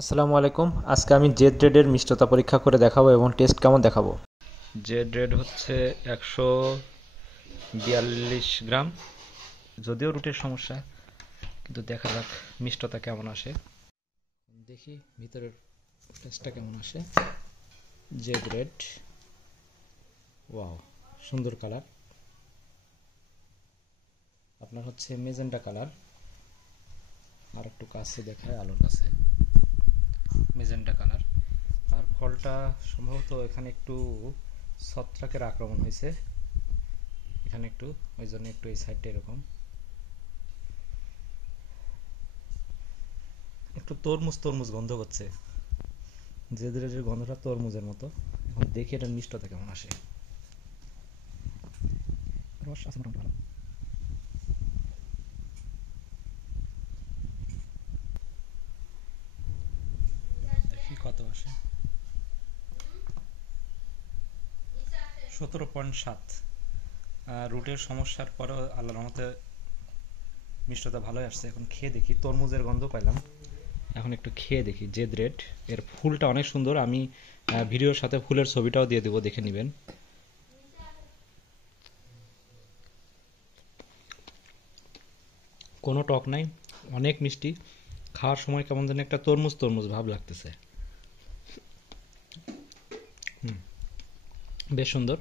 আসসালামু আলাইকুম। আজকে আমি জেড রেডের মিষ্টতা পরীক্ষা করে দেখাবো এবং টেস্ট কেমন দেখাবো। জেড রেড হচ্ছে 142 গ্রাম। যদিও রুটের সমস্যা, কিন্তু দেখা যাক মিষ্টতা কেমন আসে। দেখি ভিতরের টেস্টটা কেমন আসে। জেড রেড, ওয়াও, সুন্দর কালার। আপনার হচ্ছে মেজেন্টা কালার। আর একটু কাছে দেখায়, আলোর কাছে। Magenta colour. আর ফলটা সম্ভবত এখানে একটু ছত্রাকের আক্রমণ হয়েছে, এখানে একটু, ওই জন্য একটু এই সাইডটা এরকম একটু তরমুজ তরমুজ গন্ধ করছে। যে যে গন্ধটা তরমুজের মতো। এখন দেখি এটার মিষ্টতা কেমন আসে। রস আছে মোটামুটি ভালো। দেখি কত আসে। 17.7। রুটের সমস্যার পরেও আল্লাহর রহমতে মিষ্টতা ভালোই আসছে। এখন খেয়ে দেখি, তরমুজের গন্ধ পাইলাম। এখন একটু খেয়ে দেখি জেদ রেড। এর ফুলটা অনেক সুন্দর। আমি ভিডিওর সাথে ফুলের ছবিটাও দিয়ে দেবো, দেখে নেবেন। কোনো টক নাই, অনেক মিষ্টি। খাওয়ার সময় কেমন যেন একটা তরমুজ তরমুজ ভাব লাগতেছে। বেশ সুন্দর।